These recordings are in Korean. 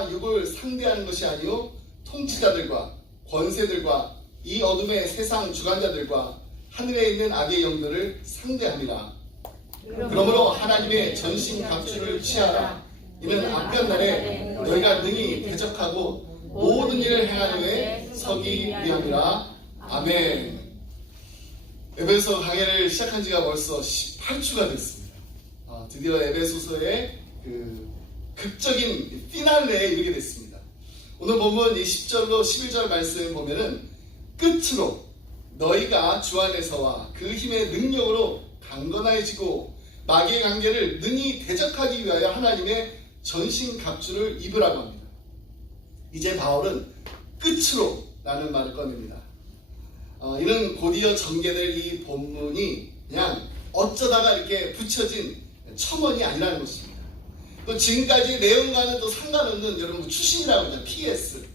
영과 육을 상대하는 것이 아니요 통치자들과 권세들과 이 어둠의 세상 주관자들과 하늘에 있는 악의 영들을 상대함이라. 그러므로 하나님의 전신 갑주를 취하라. 이는 악한 날에 너희가 능히 대적하고 모든 일을 행하는 후에 서기 위함이라. 아멘. 에베소 강해를 시작한 지가 벌써 18주가 됐습니다. 드디어 에베소서의 그 극적인 피날레에 이르게 됐습니다. 오늘 보면 이 10절로 11절 말씀을 보면은 끝으로 너희가 주 안에서와 그 힘의 능력으로 강건해지고 마귀의 관계를 능히 대적하기 위하여 하나님의 전신 갑주를 입으라고 합니다. 이제 바울은 끝으로 라는 말을 꺼냅니다. 이는 곧이어 전개될 이 본문이 그냥 어쩌다가 이렇게 붙여진 첨언이 아니라는 것입니다. 또 지금까지 내용과는 또 상관없는 여러분 추신이라고 합니다. PS.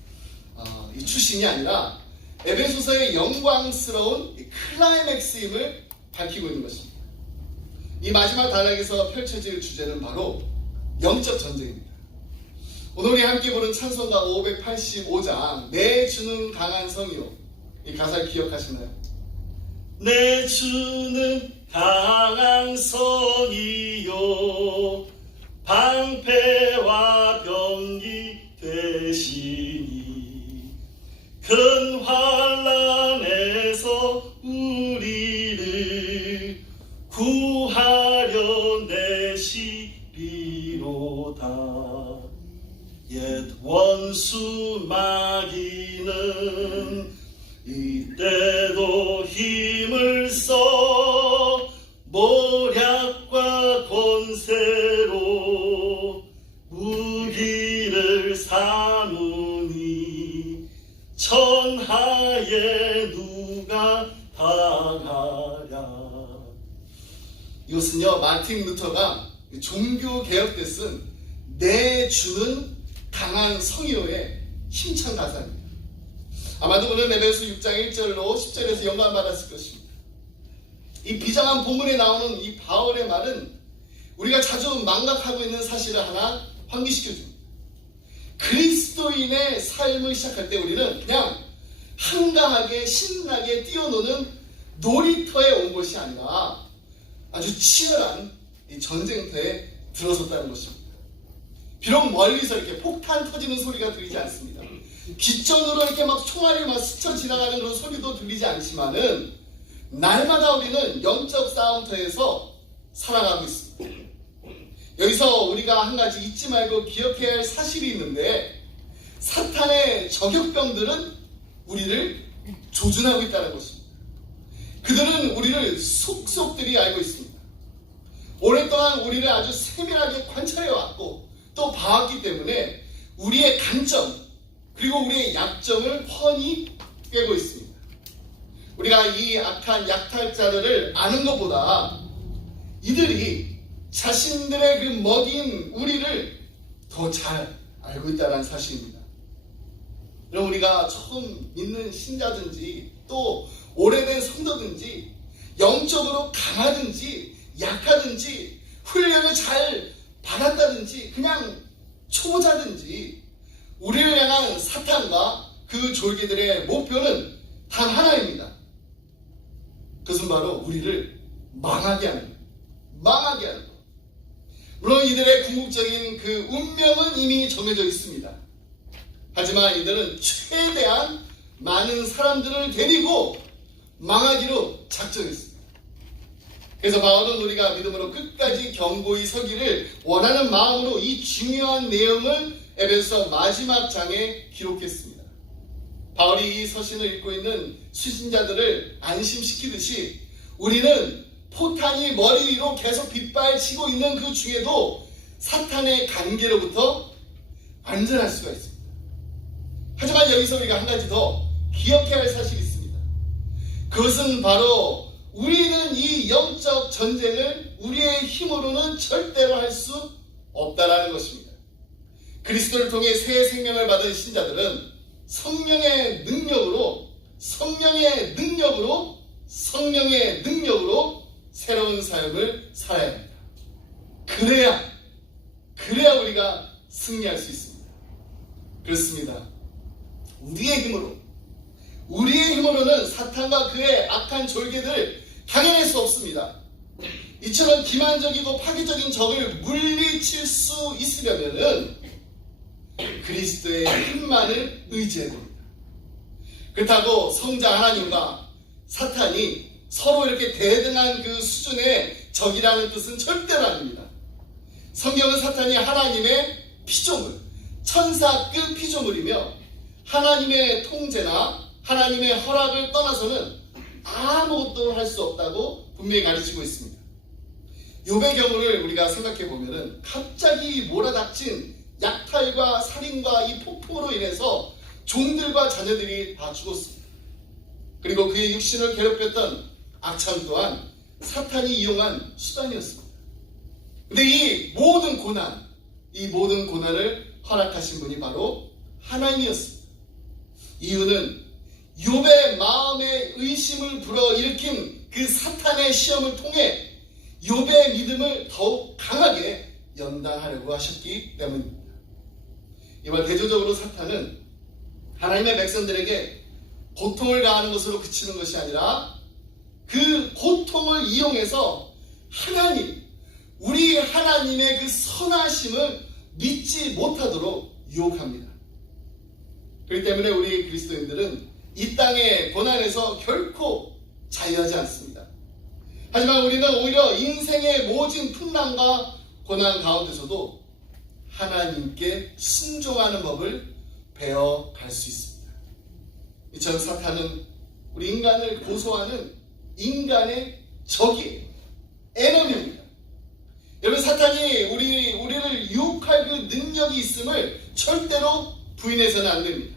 이 추신이 아니라 에베소서의 영광스러운 클라이맥스임을 밝히고 있는 것입니다. 이 마지막 단락에서 펼쳐질 주제는 바로 영적 전쟁입니다. 오늘 우리 함께 부른 찬송가 585장 내 주는 강한 성이요, 이 가사를 기억하시나요? 내 주는 강한 성이요 방패와 병기 되시니 큰 환난에서 우리를 구하려 내시리로다. 옛 원수 마귀는 이때도 힘을 써 모략과 권세로 무기를 삼으니 천하에 누가 당하랴. 이것은요, 마틴 루터가 종교개혁 때 쓴 내 주는 강한 성이요의 힘찬 가사입니다. 아마도 오늘 에베소 6장 1절로 10절에서 영감받았을 것입니다. 이 비장한 본문에 나오는 이 바울의 말은 우리가 자주 망각하고 있는 사실을 하나 환기시켜줍니다. 그리스도인의 삶을 시작할 때 우리는 그냥 한가하게 신나게 뛰어노는 놀이터에 온 것이 아니라 아주 치열한 이 전쟁터에 들어섰다는 것입니다. 비록 멀리서 이렇게 폭탄 터지는 소리가 들리지 않습니다. 깃전으로 이렇게 막 총알이 막 스쳐 지나가는 그런 소리도 들리지 않지만은 날마다 우리는 영적 싸움터에서 살아가고 있습니다. 여기서 우리가 한 가지 잊지 말고 기억해야 할 사실이 있는데, 사탄의 저격병들은 우리를 조준하고 있다는 것입니다. 그들은 우리를 속속들이 알고 있습니다. 오랫동안 우리를 아주 세밀하게 관찰해왔고 또 봐왔기 때문에 우리의 강점 그리고 우리의 약점을 훤히 꿰고 있습니다. 우리가 이 악한 약탈자들을 아는 것보다 이들이 자신들의 그 먹인 우리를 더 잘 알고 있다는 사실입니다. 그럼 우리가 처음 믿는 신자든지 또 오래된 성도든지 영적으로 강하든지 약하든지 훈련을 잘 받았다든지 그냥 초보자든지 우리를 향한 사탄과 그 졸개들의 목표는 단 하나입니다. 그것은 바로 우리를 망하게 하는 것. 망하게 하는 것. 물론 이들의 궁극적인 그 운명은 이미 정해져 있습니다. 하지만 이들은 최대한 많은 사람들을 데리고 망하기로 작정했습니다. 그래서 바울은 우리가 믿음으로 끝까지 견고히 서기를 원하는 마음으로 이 중요한 내용을 에베소서 마지막 장에 기록했습니다. 바울이 이 서신을 읽고 있는 수신자들을 안심시키듯이 우리는 포탄이 머리 위로 계속 빗발치고 있는 그 중에도 사탄의 관계로부터 안전할 수가 있습니다. 하지만 여기서 우리가 한 가지 더 기억해야 할 사실이 있습니다. 그것은 바로 우리는 이 영적 전쟁을 우리의 힘으로는 절대로 할 수 없다라는 것입니다. 그리스도를 통해 새 생명을 받은 신자들은 성령의 능력으로 새로운 삶을 살아야 합니다. 그래야 우리가 승리할 수 있습니다. 그렇습니다. 우리의 힘으로는 사탄과 그의 악한 졸개들을 당해낼 수 없습니다. 이처럼 기만적이고 파괴적인 적을 물리칠 수 있으려면은 그리스도의 힘만을 의지해야 됩니다. 그렇다고 성자 하나님과 사탄이 서로 이렇게 대등한 그 수준의 적이라는 뜻은 절대로 아닙니다. 성경은 사탄이 하나님의 피조물, 천사급 피조물이며 하나님의 통제나 하나님의 허락을 떠나서는 아무것도 할 수 없다고 분명히 가르치고 있습니다. 욥의 경우를 우리가 생각해 보면은 갑자기 몰아닥친 약탈과 살인과 이 폭풍으로 인해서 종들과 자녀들이 다 죽었습니다. 그리고 그의 육신을 괴롭혔던 악천 또한 사탄이 이용한 수단이었습니다. 근데 이 모든 고난을 허락하신 분이 바로 하나님이었습니다. 이유는 욥의 마음에 의심을 불어일으킨 그 사탄의 시험을 통해 욥의 믿음을 더욱 강하게 연단하려고 하셨기 때문입니다. 이번 대조적으로 사탄은 하나님의 백성들에게 고통을 가하는 것으로 그치는 것이 아니라 그 고통을 이용해서 우리 하나님의 그 선하심을 믿지 못하도록 유혹합니다. 그렇기 때문에 우리 그리스도인들은 이 땅의 고난에서 결코 자유하지 않습니다. 하지만 우리는 오히려 인생의 모진 풍랑과 고난 가운데서도 하나님께 순종하는 법을 배워갈 수 있습니다. 이처럼 사탄은 우리 인간을 고소하는 인간의 적이에요. 에너미입니다. 여러분, 사탄이 우리를 유혹할 그 능력이 있음을 절대로 부인해서는 안 됩니다.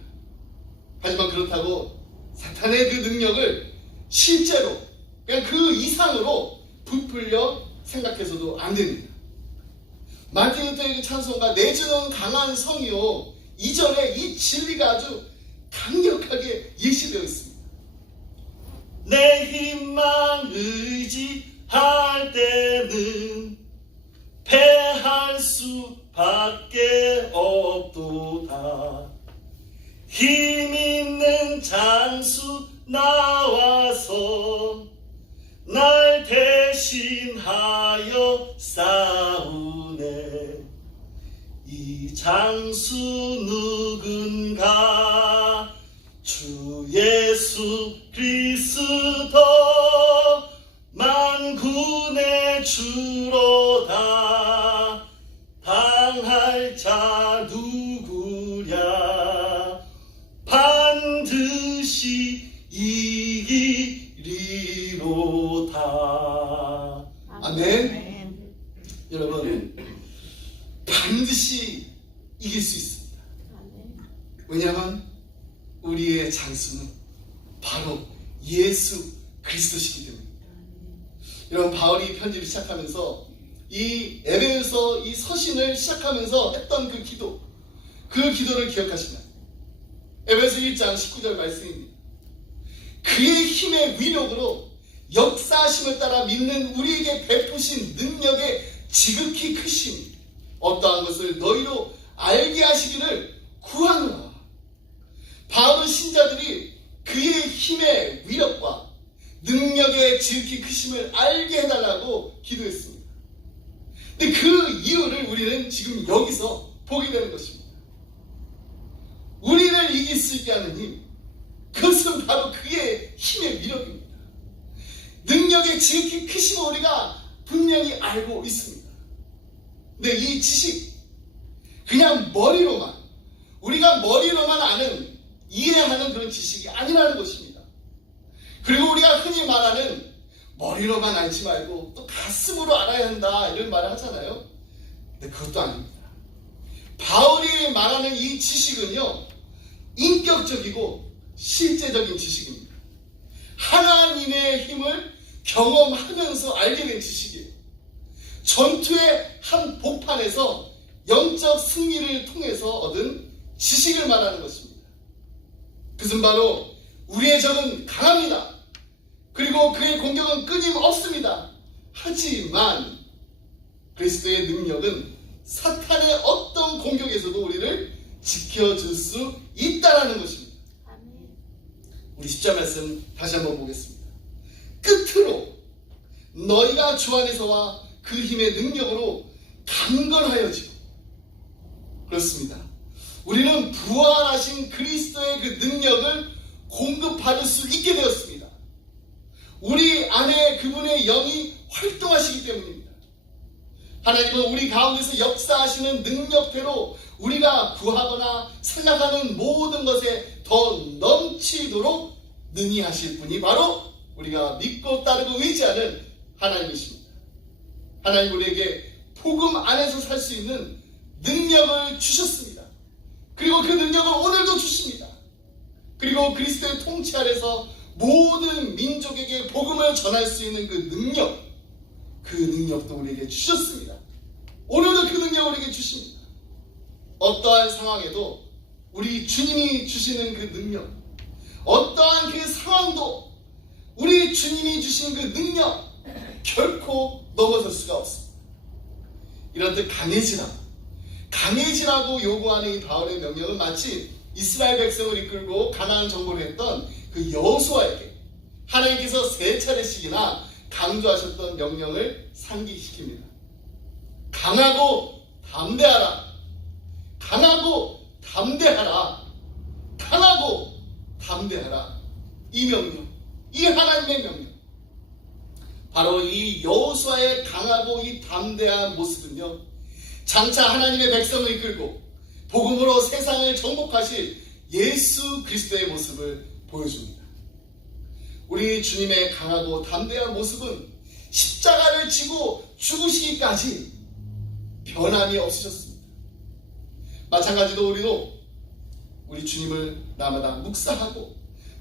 하지만 그렇다고 사탄의 그 능력을 실제로 그냥 그 이상으로 부풀려 생각해서도 안 됩니다. 마틴 루터의 그 찬송가 내주는 강한 성이요, 이전에 이 진리가 아주 강력하게 예시되어 있습니다. 내 힘만 의지할 때는 패할 수밖에 없도다. 힘 있는 장수 나와서 날 대신하여 싸우네. 이 장수 누군가? 주 예수 그리스도 만군의 주로다. 당할 자 누구랴? 반드시 이기리로다. 아멘. 여러분, 반드시 이길 수 있습니다. 왜냐하면 우리의 장수는 바로 예수 그리스도시기 때문입니다. 여러분, 바울이 편지를 시작하면서 이 에베소서 이 서신을 시작하면서 했던 그 기도를 기억하시나요? 에베소 1장 19절 말씀입니다. 그의 힘의 위력으로 역사하심을 따라 믿는 우리에게 베푸신 능력의 지극히 크심이 어떠한 것을 너희로 알게 하시기를 구하노라. 바울은 신자들이 그의 힘의 위력과 능력의 지극히 크심을 알게 해달라고 기도했습니다. 근데 그 이유를 우리는 지금 여기서 보게 되는 것입니다. 우리를 이길 수 있게 하는 힘, 그것은 바로 그의 힘의 위력입니다. 능력의 지극히 크심을 우리가 분명히 알고 있습니다. 근데 이 지식, 그냥 우리가 머리로만 아는, 이해하는 그런 지식이 아니라는 것입니다. 그리고 우리가 흔히 말하는 머리로만 알지 말고 또 가슴으로 알아야 한다, 이런 말을 하잖아요. 근데 그것도 아닙니다. 바울이 말하는 이 지식은요, 인격적이고 실제적인 지식입니다. 하나님의 힘을 경험하면서 알게 된 지식이에요. 전투의 한 복판에서 영적 승리를 통해서 얻은 지식을 말하는 것입니다. 그것은 바로 우리의 적은 강합니다. 그리고 그의 공격은 끊임없습니다. 하지만 그리스도의 능력은 사탄의 어떤 공격에서도 우리를 지켜줄 수 있다라는 것입니다. 우리 10절 말씀 다시 한번 보겠습니다. 끝으로 너희가 주 안에서와 그 힘의 능력으로 강건하여지고. 그렇습니다. 우리는 부활하신 그리스도의 그 능력을 공급받을 수 있게 되었습니다. 우리 안에 그분의 영이 활동하시기 때문입니다. 하나님은 우리 가운데서 역사하시는 능력대로 우리가 구하거나 생각하는 모든 것에 더 넘치도록 능히 하실 분이 바로 우리가 믿고 따르고 의지하는 하나님이십니다. 하나님 우리에게 복음 안에서 살 수 있는 능력을 주셨습니다. 그리고 그 능력을 오늘도 주십니다. 그리고 그리스도의 통치 아래서 모든 민족에게 복음을 전할 수 있는 그 능력도 우리에게 주셨습니다. 오늘도 그 능력을 우리에게 주십니다. 어떠한 상황에도 우리 주님이 주시는 그 능력, 어떠한 그 상황도 우리 주님이 주신 그 능력 결코 넘어설 수가 없습니다. 이런 뜻 강해지라고 요구하는 이 바울의 명령은 마치 이스라엘 백성을 이끌고 가나안 정복을 했던 그 여호수아에게 하나님께서 3차례씩이나 강조하셨던 명령을 상기시킵니다. 강하고 담대하라. 강하고 담대하라. 강하고 담대하라. 이 명령, 이 하나님의 명령, 바로 이 여호수아의 강하고 이 담대한 모습은요, 장차 하나님의 백성을 이끌고 복음으로 세상을 정복하실 예수 그리스도의 모습을 보여줍니다. 우리 주님의 강하고 담대한 모습은 십자가를 지고 죽으시기까지 변함이 없으셨습니다. 마찬가지로 우리도 우리 주님을 날마다 묵상하고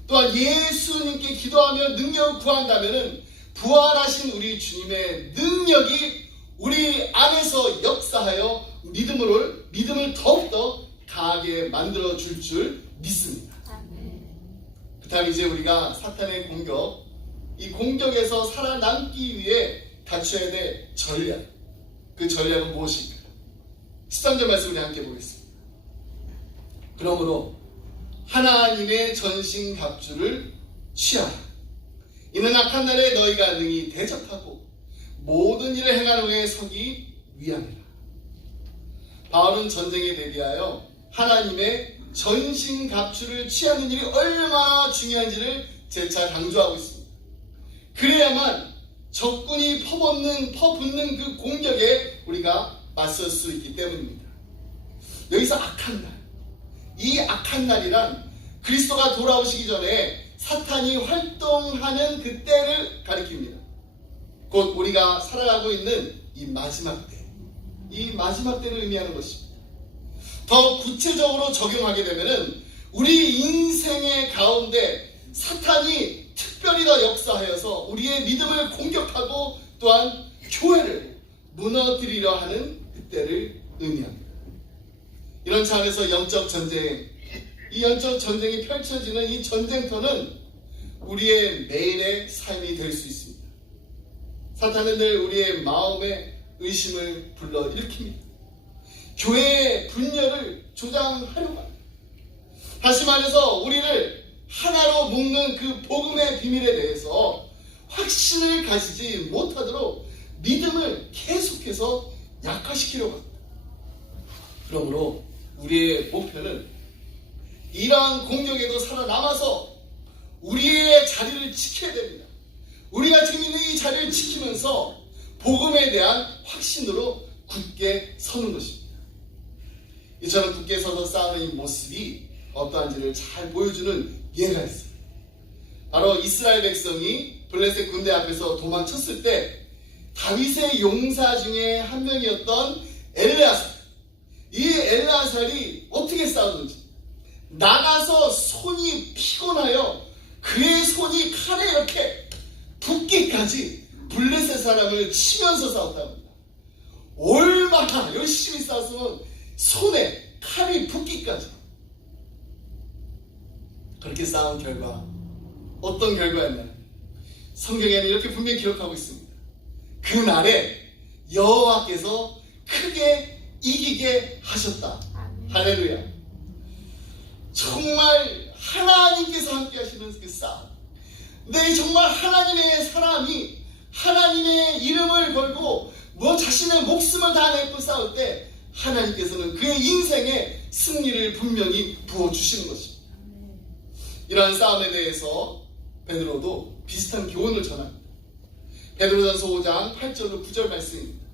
또한 예수님께 기도하며 능력을 구한다면 부활하신 우리 주님의 능력이 우리 안에서 역사하여 믿음을 더욱더 강하게 만들어줄 줄 믿습니다. 그 다음 이제 우리가 사탄의 공격, 이 공격에서 살아남기 위해 갖춰야 될 전략, 그 전략은 무엇일까요? 13절 말씀 우리 함께 보겠습니다. 그러므로 하나님의 전신갑주를 취하라. 이는 악한 날에 너희가 능히 대적하고 모든 일을 행한 후에 서기 위함이라. 바울은 전쟁에 대비하여 하나님의 전신갑주를 취하는 일이 얼마나 중요한지를 재차 강조하고 있습니다. 그래야만 적군이 퍼붓는 그 공격에 우리가 맞설 수 있기 때문입니다. 여기서 악한 날, 이 악한 날이란 그리스도가 돌아오시기 전에 사탄이 활동하는 그 때를 가리킵니다. 곧 우리가 살아가고 있는 이 마지막 때, 이 마지막 때를 의미하는 것입니다. 더 구체적으로 적용하게 되면은 우리 인생의 가운데 사탄이 특별히 더 역사하여서 우리의 믿음을 공격하고 또한 교회를 무너뜨리려 하는 그때를 의미합니다. 이런 차원에서 영적 전쟁, 이 영적 전쟁이 펼쳐지는 이 전쟁터는 우리의 매일의 삶이 될 수 있습니다. 사탄은 늘 우리의 마음에 의심을 불러일으킵니다. 교회의 분열을 조장하려고 합니다. 다시 말해서 우리를 하나로 묶는 그 복음의 비밀에 대해서 확신을 가지지 못하도록 믿음을 계속해서 약화시키려고 합니다. 그러므로 우리의 목표는 이러한 공격에도 살아남아서 우리의 자리를 지켜야 됩니다. 우리가 지금 있는 이 자리를 지키면서 복음에 대한 확신으로 굳게 서는 것입니다. 이처럼 굳게 서서 싸우는 이 모습이 어떠한지를 잘 보여주는 예가 있습니다. 바로 이스라엘 백성이 블레셋 군대 앞에서 도망쳤을 때 다윗의 용사 중에 한 명이었던 엘레아살, 이 엘레아살이 어떻게 싸웠는지, 나가서 손이 피곤하여 그의 손이 칼에 이렇게 붓기까지 블레셋 사람을 치면서 싸웠다고 합니다. 얼마나 열심히 싸웠으면 손에 칼이 붓기까지. 그렇게 싸운 결과 어떤 결과였나요? 성경에는 이렇게 분명히 기록하고 있습니다. 그날에 여호와께서 크게 이기게 하셨다. 할렐루야. 정말 하나님께서 함께 하시는 그 싸움. 내 정말 하나님의 사람이 하나님의 이름을 걸고 자신의 목숨을 다 내고 싸울 때 하나님께서는 그의 인생에 승리를 분명히 부어주시는 것입니다. 이러한 싸움에 대해서 베드로도 비슷한 교훈을 전합니다. 베드로전서 5장 8절로 9절 말씀입니다.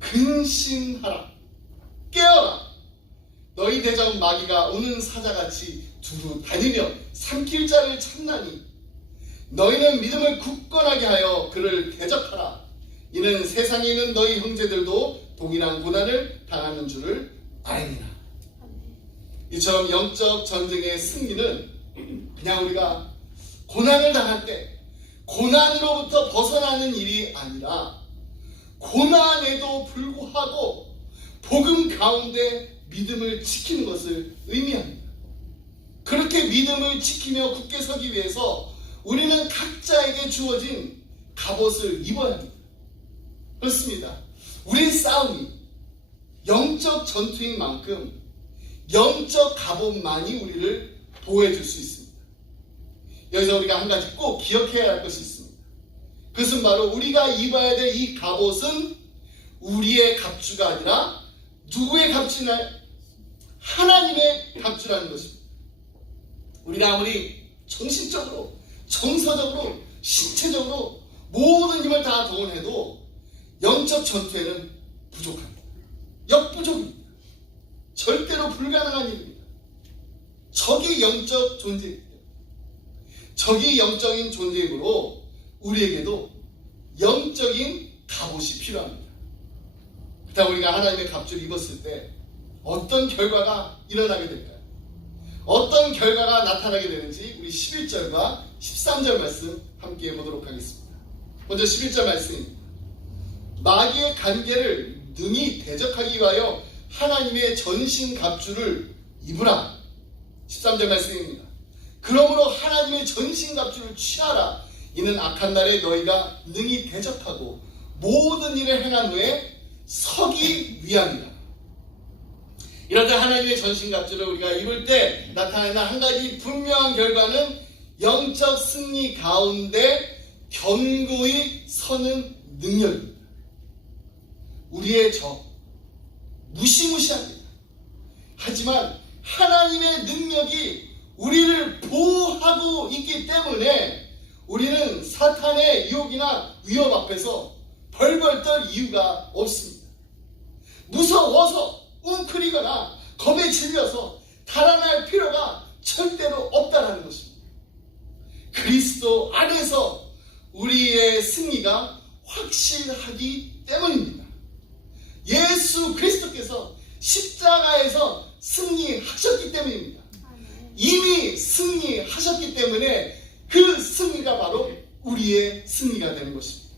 근신하라, 깨어라. 너희 대적 마귀가 오는 사자같이 두루 다니며 삼킬 자를 찾나니 너희는 믿음을 굳건하게 하여 그를 대적하라. 이는 세상에 있는 너희 형제들도 동일한 고난을 당하는 줄을 알리라. 이처럼 영적 전쟁의 승리는 그냥 우리가 고난을 당할 때 고난으로부터 벗어나는 일이 아니라 고난에도 불구하고 복음 가운데 믿음을 지키는 것을 의미합니다. 그렇게 믿음을 지키며 굳게 서기 위해서 우리는 각자에게 주어진 갑옷을 입어야 합니다. 그렇습니다. 우리의 싸움이 영적 전투인 만큼 영적 갑옷만이 우리를 보호해 줄 수 있습니다. 여기서 우리가 한 가지 꼭 기억해야 할 것이 있습니다. 그것은 바로 우리가 입어야 될 이 갑옷은 우리의 갑주가 아니라 누구의 갑주냐? 하나님의 갑주라는 것입니다. 우리가 아무리 정신적으로, 정서적으로, 신체적으로 모든 힘을 다 동원해도 영적 전투에는 부족합니다. 역부족입니다. 절대로 불가능한 일입니다. 적이 영적 존재입니다. 적이 영적인 존재이므로 우리에게도 영적인 갑옷이 필요합니다. 그렇다고 우리가 하나님의 갑주를 입었을 때 어떤 결과가 일어나게 될까요? 어떤 결과가 나타나게 되는지 우리 11절과 13절 말씀 함께 보도록 하겠습니다. 먼저 11절 말씀입니다. 마귀의 간계를 능히 대적하기 위하여 하나님의 전신 갑주를 입으라. 13절 말씀입니다. 그러므로 하나님의 전신 갑주를 취하라. 이는 악한 날에 너희가 능히 대적하고 모든 일을 행한 후에 서기 위함이라. 이럴 때 하나님의 전신 갑주를 우리가 입을 때 나타나는 한 가지 분명한 결과는 영적 승리 가운데 견고히 서는 능력입니다. 우리의 적, 무시무시합니다. 하지만 하나님의 능력이 우리를 보호하고 있기 때문에 우리는 사탄의 유혹이나 위협 앞에서 벌벌 떨 이유가 없습니다. 무서워서 웅크리거나 겁에 질려서 달아날 필요가 절대로 없다는 것입니다. 그리스도 안에서 우리의 승리가 확실하기 때문입니다. 예수 그리스도께서 십자가에서 승리하셨기 때문입니다. 이미 승리하셨기 때문에 그 승리가 바로 우리의 승리가 되는 것입니다.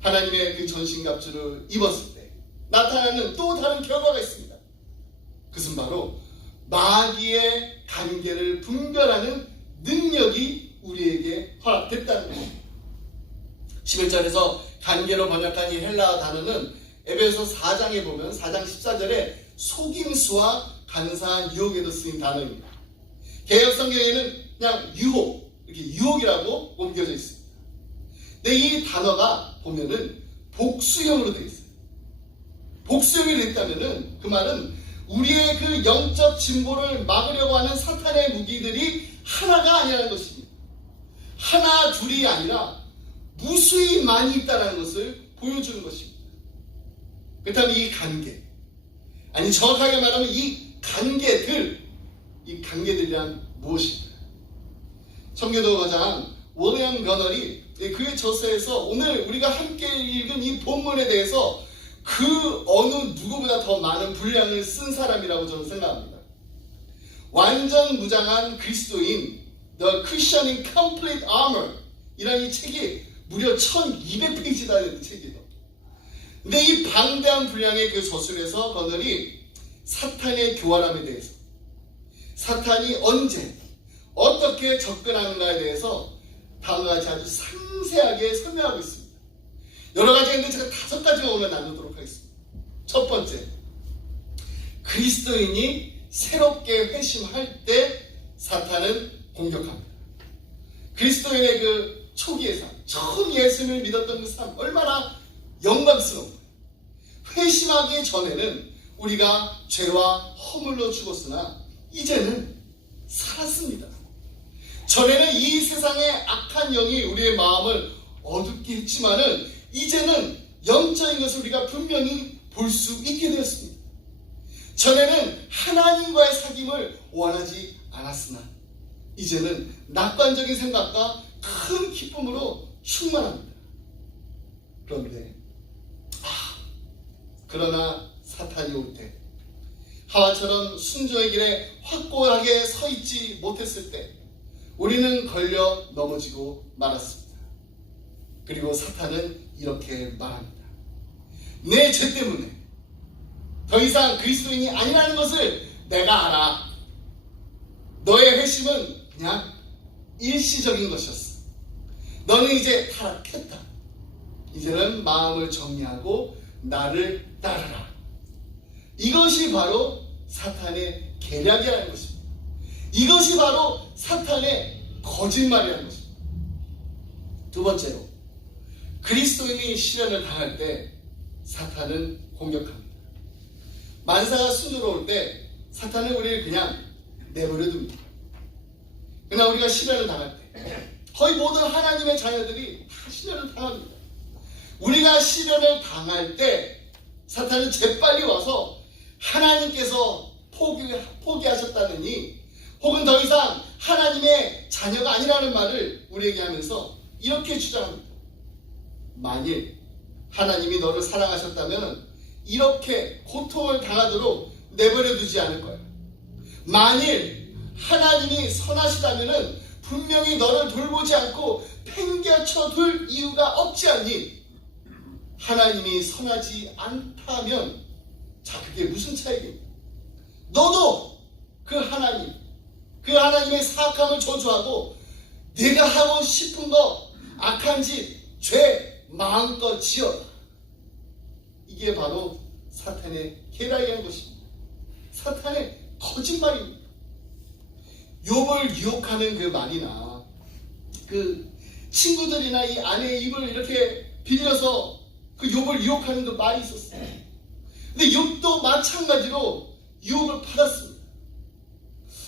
하나님의 그 전신갑주를 입었을 때 나타나는 또 다른 결과가 있습니다. 그것은 바로 마귀의 관계를 분별하는 능력이 우리에게 허락됐다는 것입니다. 11절에서 관계로 번역한 이 헬라어 단어는 에베소 4장에 보면 4장 14절에 속임수와 간사한 유혹에도 쓰인 단어입니다. 개역 성경에는 그냥 유혹, 이렇게 유혹이라고 옮겨져 있습니다. 근데 이 단어가 보면은 복수형으로 되어 있어요. 복수형이 되어 있다면은 그 말은 우리의 그 영적 진보를 막으려고 하는 사탄의 무기들이 하나가 아니라는 것입니다. 하나 둘이 아니라 무수히 많이 있다는 것을 보여주는 것입니다. 그렇다면 이 관계, 아니 정확하게 말하면 이 관계들이란 무엇일까요? 청교도 거장 윌리엄 거널이 그의 저서에서 오늘 우리가 함께 읽은 이 본문에 대해서 그 어느 누구보다 더 많은 분량을 쓴 사람이라고 저는 생각합니다. 완전 무장한 그리스도인 The Christian in Complete Armor 이라는 이 책이 무려 1200페이지나 되는 책이에요. 근데 이 방대한 분량의 그 저술에서 거널이 사탄의 교활함에 대해서, 사탄이 언제 어떻게 접근하는가에 대해서 다음과 같이 아주 상세하게 설명하고 있습니다. 여러 가지가 있는데 제가 5가지만 오늘 나누도록 하겠습니다. 첫 번째, 그리스도인이 새롭게 회심할 때 사탄은 공격합니다. 그리스도인의 그 초기의 삶, 처음 예수를 믿었던 그 삶, 얼마나 영광스러운. 회심하기 전에는 우리가 죄와 허물로 죽었으나 이제는 살았습니다. 전에는 이 세상의 악한 영이 우리의 마음을 어둡게 했지만은 이제는 영적인 것을 우리가 분명히 볼 수 있게 되었습니다. 전에는 하나님과의 사귐을 원하지 않았으나 이제는 낙관적인 생각과 큰 기쁨으로 충만합니다. 그러나 사탄이 올 때 하와처럼 순종의 길에 확고하게 서 있지 못했을 때 우리는 걸려 넘어지고 말았습니다. 그리고 사탄은 이렇게 말합니다. 내 죄 때문에 더 이상 그리스도인이 아니라는 것을 내가 알아. 너의 회심은 그냥 일시적인 것이었어. 너는 이제 타락했다. 이제는 마음을 정리하고 나를 따르라. 이것이 바로 사탄의 계략이라는 것입니다. 이것이 바로 사탄의 거짓말이라는 것입니다. 두 번째로, 그리스도인이 시련을 당할 때 사탄은 공격합니다. 만사가 순조로울 때 사탄은 우리를 그냥 내버려 둡니다. 그러나 우리가 시련을 당할 때 거의 모든 하나님의 자녀들이 다 시련을 당합니다. 우리가 시련을 당할 때 사탄은 재빨리 와서 하나님께서 포기하셨다느니 혹은 더 이상 하나님의 자녀가 아니라는 말을 우리에게 하면서 이렇게 주장합니다. 만일 하나님이 너를 사랑하셨다면 이렇게 고통을 당하도록 내버려 두지 않을 거야. 만일 하나님이 선하시다면 분명히 너를 돌보지 않고 팽개쳐 둘 이유가 없지 않니? 하나님이 선하지 않다면 자, 그게 무슨 차이겠니? 너도 그 하나님의 사악함을 저주하고 네가 하고 싶은 거, 악한 짓, 죄 마음껏 지어라. 이게 바로 사탄의 계략이라는 것입니다. 사탄의 거짓말입니다. 욥을 유혹하는 그 말이나 그 친구들이나 이 아내의 입을 이렇게 빌려서 그 욥을 유혹하는 그 말이 있었어요. 근데 욥도 마찬가지로 유혹을 받았습니다.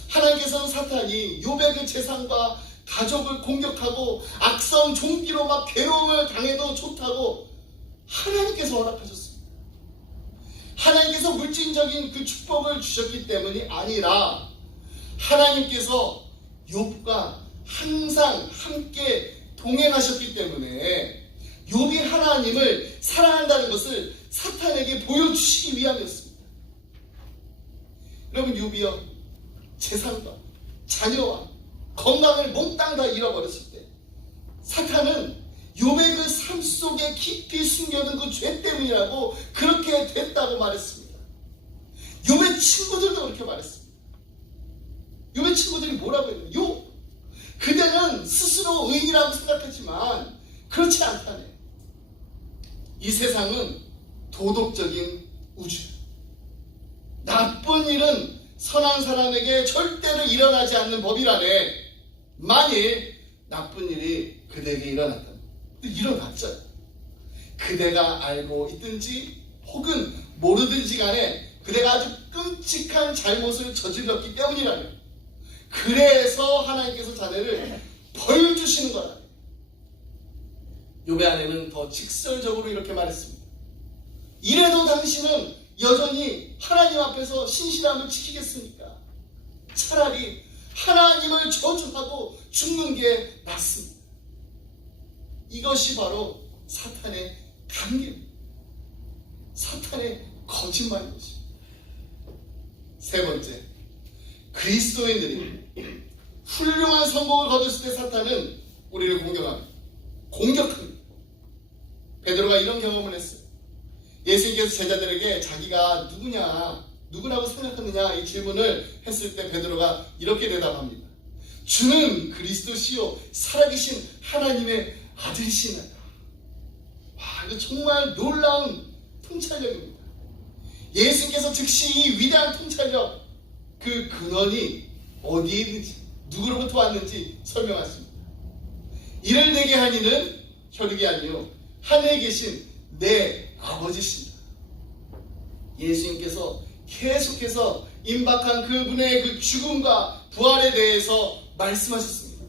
하나님께서는 사탄이 욥의 그 재산과 가족을 공격하고 악성 종기로 막 괴로움을 당해도 좋다고 하나님께서 허락하셨습니다. 하나님께서 물질적인 그 축복을 주셨기 때문이 아니라 하나님께서 욥과 항상 함께 동행하셨기 때문에 욥이 하나님을 사랑한다는 것을 사탄에게 보여주시기 위함이었습니다. 여러분, 욥이요, 재산과 자녀와 건강을 몽땅 다 잃어버렸을 때 사탄은 욥의 그 삶 속에 깊이 숨겨둔 그 죄 때문이라고 그렇게 됐다고 말했습니다. 욥의 친구들도 그렇게 말했습니다. 욥의 친구들이 뭐라고 했냐면, 욥, 그대는 스스로 의인이라고 생각했지만 그렇지 않다네. 이 세상은 도덕적인 우주. 나쁜 일은 선한 사람에게 절대로 일어나지 않는 법이라네. 만일 나쁜 일이 그대에게 일어났다면, 일어났잖아. 그대가 알고 있든지 혹은 모르든지 간에 그대가 아주 끔찍한 잘못을 저질렀기 때문이라네. 그래서 하나님께서 자네를 벌 주시는 거라. 욥의 아내는 더 직설적으로 이렇게 말했습니다. 이래도 당신은 여전히 하나님 앞에서 신실함을 지키겠습니까? 차라리 하나님을 저주하고 죽는 게 낫습니다. 이것이 바로 사탄의 관계입니다. 사탄의 거짓말인 것입니다. 세 번째, 그리스도인들이 훌륭한 성공을 거뒀을 때 사탄은 우리를 공격합니다. 베드로가 이런 경험을 했어요. 예수님께서 제자들에게 자기가 누구라고 생각하느냐 이 질문을 했을 때 베드로가 이렇게 대답합니다. 주는 그리스도시요 살아계신 하나님의 아들이시나요? 와, 이거 정말 놀라운 통찰력입니다. 예수님께서 즉시 이 위대한 통찰력, 그 근원이 어디에 있는지, 누구로부터 왔는지 설명하십니다. 이를 내게 한 이는 혈육이 아니요 하늘에 계신 내 아버지십니다. 예수님께서 계속해서 임박한 그분의 그 죽음과 부활에 대해서 말씀하셨습니다.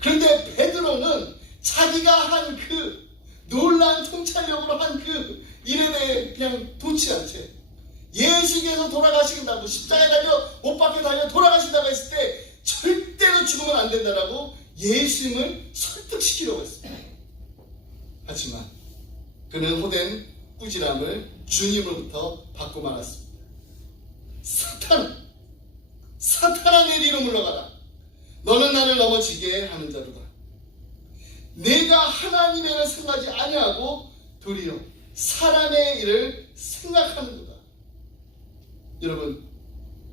그런데 베드로는 자기가 한 그 놀라운 통찰력으로 한 그 일에 대해 그냥 돋지 않지, 예수께서 돌아가신다고, 십자가에 달려 못 박혀 달려 돌아가신다고 했을 때 절대로 죽으면 안 된다라고 예수님을 설득시키려고 했습니다. 하지만 그는 호된 꾸지람을 주님으로부터 받고 말았습니다. 사탄아 내 뒤로 물러가라. 너는 나를 넘어지게 하는 자로다. 내가 하나님의 일을 생각하지 아니하고 도리어 사람의 일을 생각하는도다. 여러분,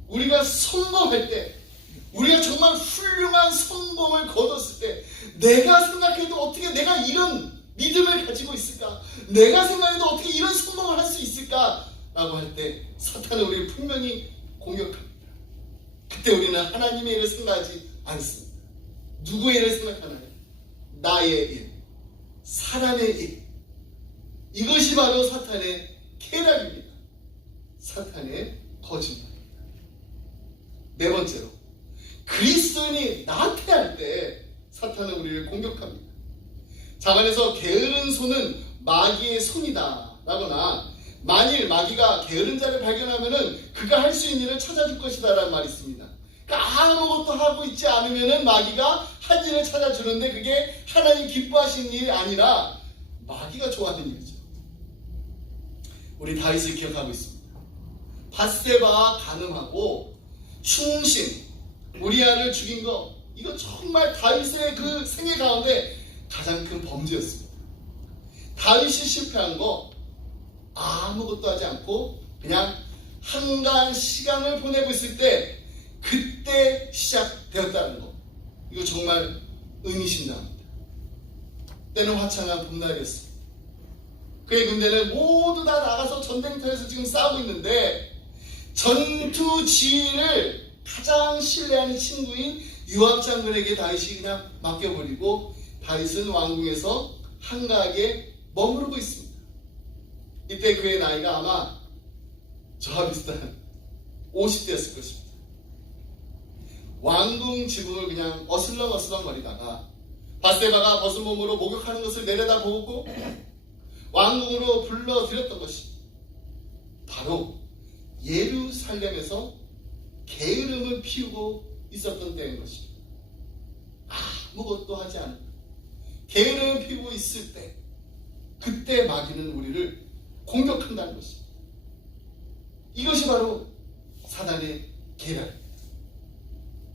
우리가 성공할 때, 우리가 정말 훌륭한 성공을 거뒀을 때, 내가 생각해도 어떻게 내가 이런 믿음을 가지고 있을까? 내가 생각해도 어떻게 이런 성공을 할 수 있을까? 라고 할 때 사탄은 우리를 분명히 공격합니다. 그때 우리는 하나님의 일을 생각하지 않습니다. 누구의 일을 생각하나요? 나의 일, 사람의 일. 이것이 바로 사탄의 쾌락입니다. 사탄의 거짓말입니다. 네 번째로, 그리스도인이 나태할 때 사탄은 우리를 공격합니다. 자반에서 게으른 손은 마귀의 손이다 라거나, 만일 마귀가 게으른 자를 발견하면은 그가 할 수 있는 일을 찾아줄 것이다 라는 말이 있습니다. 그러니까 아무것도 하고 있지 않으면은 마귀가 한 일을 찾아주는데 그게 하나님 기뻐하시는 일이 아니라 마귀가 좋아하는 일이죠. 우리 다윗을 기억하고 있습니다. 밧세바와 간음하고 충신 우리아를 죽인 거, 이거 정말 다윗의 그 생애 가운데 가장 큰 범죄였습니다. 다윗이 실패한 거 아무것도 하지 않고 그냥 한가한 시간을 보내고 있을 때 그때 시작되었다는 거, 이거 정말 의미심장합니다. 때는 화창한 봄날이었습니다. 그의 군대는 모두 다 나가서 전쟁터에서 지금 싸우고 있는데, 전투 지휘를 가장 신뢰하는 친구인 요압 장군에게 다윗이 그냥 맡겨버리고 다윗은 왕궁에서 한가하게 머무르고 있습니다. 이때 그의 나이가 아마 저와 비슷한 50대였을 것입니다. 왕궁 지붕을 그냥 어슬렁어슬렁 거리다가 밧세바가 벗은 몸으로 목욕하는 것을 내려다보고 왕궁으로 불러들였던 것이 바로 예루살렘에서 게으름을 피우고 있었던 때인 것입니다. 아무것도 하지 않고 게으름을 피우고 있을 때, 그때 마귀는 우리를 공격한다는 것입니다. 이것이 바로 사단의 계략입니다.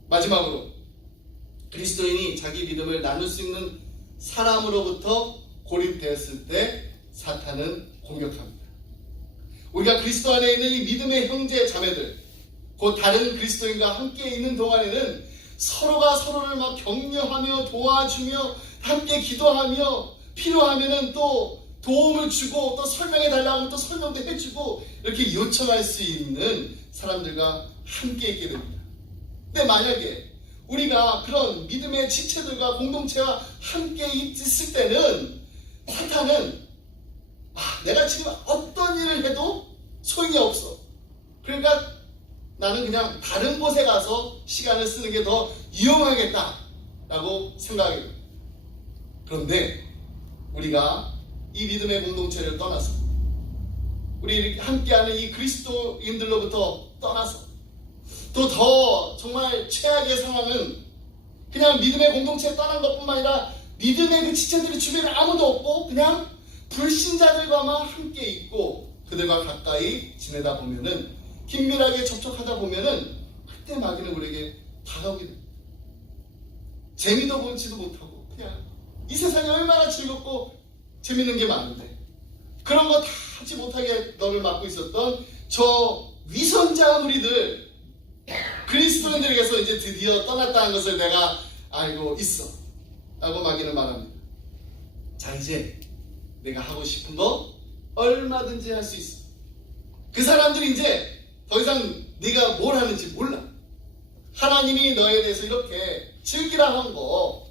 마지막으로, 그리스도인이 자기 믿음을 나눌 수 있는 사람으로부터 고립되었을 때 사탄은 공격합니다. 우리가 그리스도 안에 있는 이 믿음의 형제 자매들, 곧 다른 그리스도인과 함께 있는 동안에는 서로가 서로를 막 격려하며 도와주며 함께 기도하며 필요하면은 또 도움을 주고 또 설명해 달라고 하면 또 설명도 해주고 이렇게 요청할 수 있는 사람들과 함께 있게 됩니다. 근데 만약에 우리가 그런 믿음의 지체들과 공동체와 함께 있을 때는 사탄은 내가 지금 어떤 일을 해도 소용이 없어, 그러니까 나는 그냥 다른 곳에 가서 시간을 쓰는 게 더 유용하겠다라고 생각하게 됩니다. 그런데 우리가 이 믿음의 공동체를 떠나서, 우리 함께하는 이 그리스도인들로부터 떠나서, 또 더 정말 최악의 상황은 그냥 믿음의 공동체에 떠난 것뿐만 아니라 믿음의 그 지체들이 주변에 아무도 없고 그냥 불신자들과만 함께 있고 그들과 가까이 지내다 보면은, 긴밀하게 접촉하다 보면은 그때 마귀는 우리에게 다가오게 됩니다. 재미도 보지도 못하고 그냥 이 세상이 얼마나 즐겁고 재밌는 게 많은데 그런 거 다 하지 못하게 너를 막고 있었던 저 위선자 무리들, 그리스도인들에게서 이제 드디어 떠났다는 것을 내가 알고 있어 라고 마귀는 말합니다. 자, 이제 내가 하고 싶은 거 얼마든지 할 수 있어. 그 사람들이 이제 더 이상 네가 뭘 하는지 몰라. 하나님이 너에 대해서 이렇게 즐기라 한 거,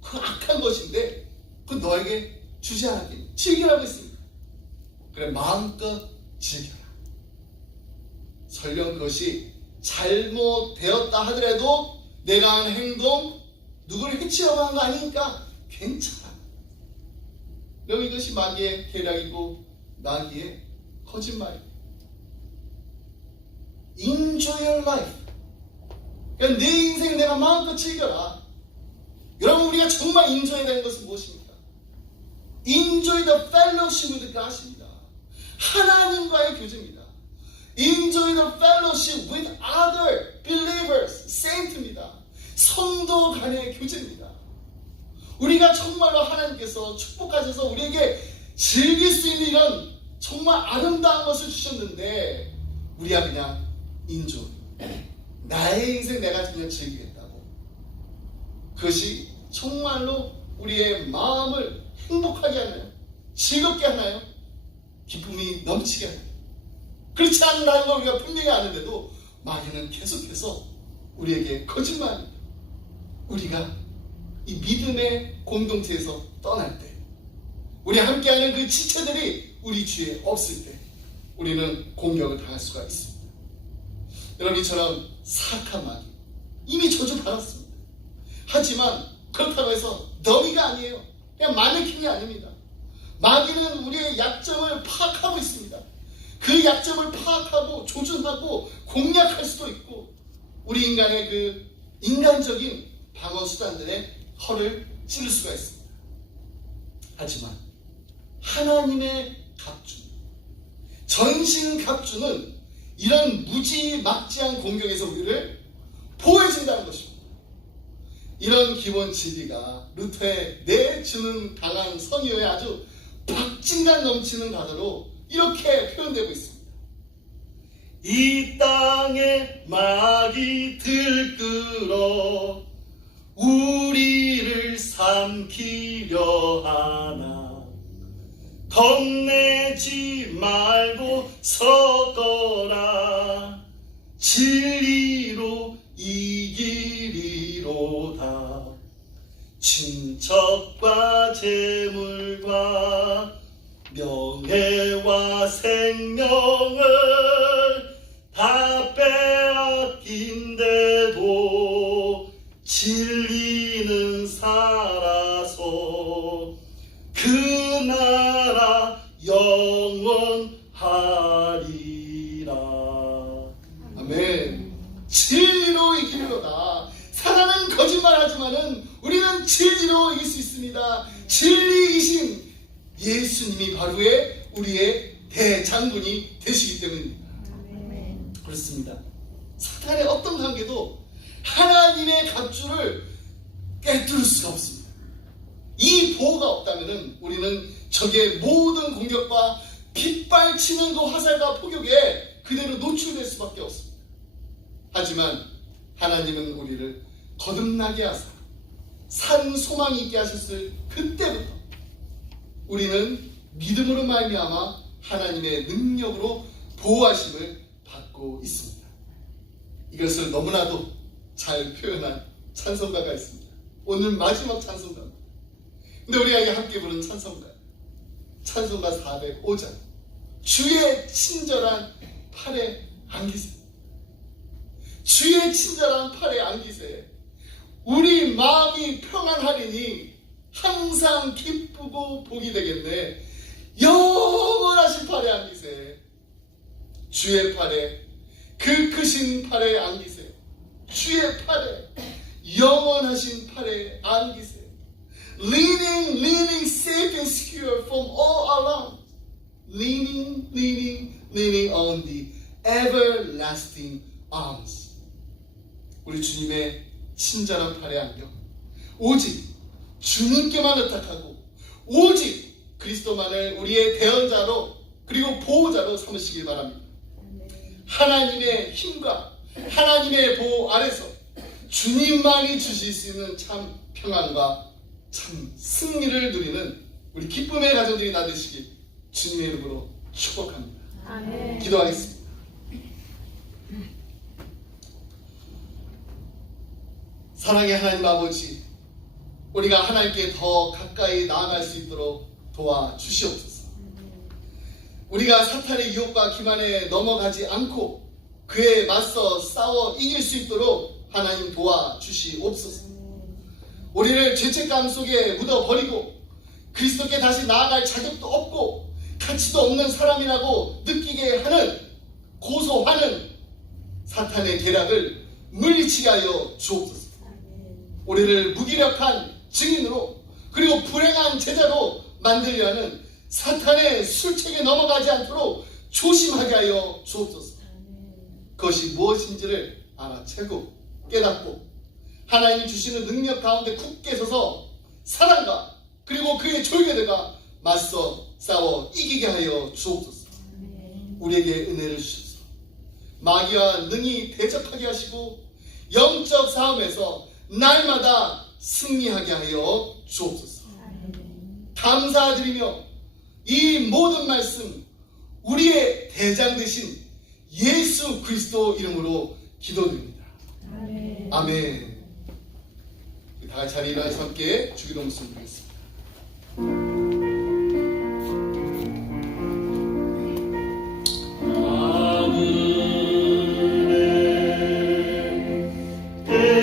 그 악한 것인데 그 너에게 주지 않았겠니? 즐기라고 했습니다. 그래, 마음껏 즐겨라. 설령 그것이 잘못되었다 하더라도 내가 한 행동 누구를 해치려고 하는 거 아니니까 괜찮아. 여러분, 이것이 마귀의 계략이고 마귀의 거짓말이에요. Enjoy your life. 그러니까 내 인생 내가 마음껏 즐겨라. 여러분, 우리가 정말 인조해야 되는 것은 무엇입니까? Enjoy the fellowship with God입니다. 하나님과의 교제입니다. Enjoy the fellowship with other believers, saint입니다. 성도 간의 교제입니다. 우리가 정말로 하나님께서 축복하셔서 우리에게 즐길 수 있는 이런 정말 아름다운 것을 주셨는데 우리가 그냥 인조, 나의 인생 내가 그냥 즐기겠다고. 그것이 정말로 우리의 마음을 행복하게 하나요? 즐겁게 하나요? 기쁨이 넘치게 하나요? 그렇지 않다는 걸 우리가 분명히 아는데도 마귀는 계속해서 우리에게 거짓말합니다. 우리가 이 믿음의 공동체에서 떠날 때, 우리 함께하는 그 지체들이 우리 주위에 없을 때 우리는 공격을 당할 수가 있습니다. 여러분, 이처럼 사악한 마귀 이미 저주받았습니다. 하지만 그렇다고 해서 너희가 아니에요. 그냥 마네킹이 아닙니다. 마귀는 우리의 약점을 파악하고 있습니다. 그 약점을 파악하고 조준하고 공략할 수도 있고 우리 인간의 그 인간적인 방어 수단들의 허를 찌를 수가 있습니다. 하지만 하나님의 갑주, 전신 갑주는 이런 무지막지한 공격에서 우리를 보호해준다는 것입니다. 이런 기본 진리가 루터의 내주는 강한 선의어에 아주 박진감 넘치는 가사로 이렇게 표현되고 있습니다. 이 땅에 마귀 들끓어 우리를 삼키려 하나 겁내지 말고 서거라 진리로 이기리로다 친척과 재물과 명예와 생명을 다 빼앗긴데도 진리는 살아서 그 나라 영원하리라. 아멘. 진리로 이기리로다. 사단은 거짓말하지만은 우리는 진리로 이길 수 있습니다. 진리이신 예수님이 바로의 우리의 대장군이 되시기 때문입니다. 그렇습니다. 사탄의 어떤 관계도 하나님의 갑주를 깨뜨릴 수가 없습니다. 이 보호가 없다면 우리는 적의 모든 공격과 빗발치는 그 화살과 포격에 그대로 노출될 수밖에 없습니다. 하지만 하나님은 우리를 거듭나게 하사 산 소망이 있게 하셨을 그때부터 우리는 믿음으로 말미암아 하나님의 능력으로 보호하심을 받고 있습니다. 이것을 너무나도 잘 표현한 찬송가가 있습니다. 오늘 마지막 찬송가입니다. 근데 우리가 함께 부르는 찬송가 405장 주의 친절한 팔에 안기세. 주의 친절한 팔에 안기세. 우리 마음이 평안하리니 항상 기쁘고 복이 되겠네. 영원하신 팔에 안기세. 주의 팔에, 그 크신 팔에 안기세. 주의 팔에, 영원하신 팔에 안기세. Leaning safe and secure from all around. Leaning on the everlasting arms. 우리 주님의 친절한 팔에 안겨 오직 주님께만 의탁하고 오직 그리스도만을 우리의 대언자로 그리고 보호자로 삼으시길 바랍니다. 하나님의 힘과 하나님의 보호 아래서 주님만이 주실 수 있는 참 평안과 참 승리를 누리는 우리 기쁨의 가정들이 다 되시길 주님의 이름으로 축복합니다. 아멘. 기도하겠습니다. 사랑의 하나님 아버지, 우리가 하나님께 더 가까이 나아갈 수 있도록 도와주시옵소서. 우리가 사탄의 유혹과 기만에 넘어가지 않고 그에 맞서 싸워 이길 수 있도록 하나님 도와주시옵소서. 우리를 죄책감 속에 묻어버리고 그리스도께 다시 나아갈 자격도 없고 가치도 없는 사람이라고 느끼게 하는, 고소하는 사탄의 계략을 물리치게 하여 주옵소서. 우리를 무기력한 증인으로 그리고 불행한 제자로 만들려 하는 사탄의 술책에 넘어가지 않도록 조심하게 하여 주옵소서. 그것이 무엇인지를 알아채고 깨닫고 하나님이 주시는 능력 가운데 굳게 서서 사랑과 그리고 그의 졸개들과 맞서 싸워 이기게 하여 주옵소서. 우리에게 은혜를 주셔서 마귀와 능히 대적하게 하시고 영적 싸움에서 날마다 승리하게 하여 주옵소서. 감사드리며 이 모든 말씀 우리의 대장 되신 예수 그리스도 이름으로 기도드립니다. 아멘. 다 같이 자리에 일어나서 함께 주기도 말씀 드리겠습니다.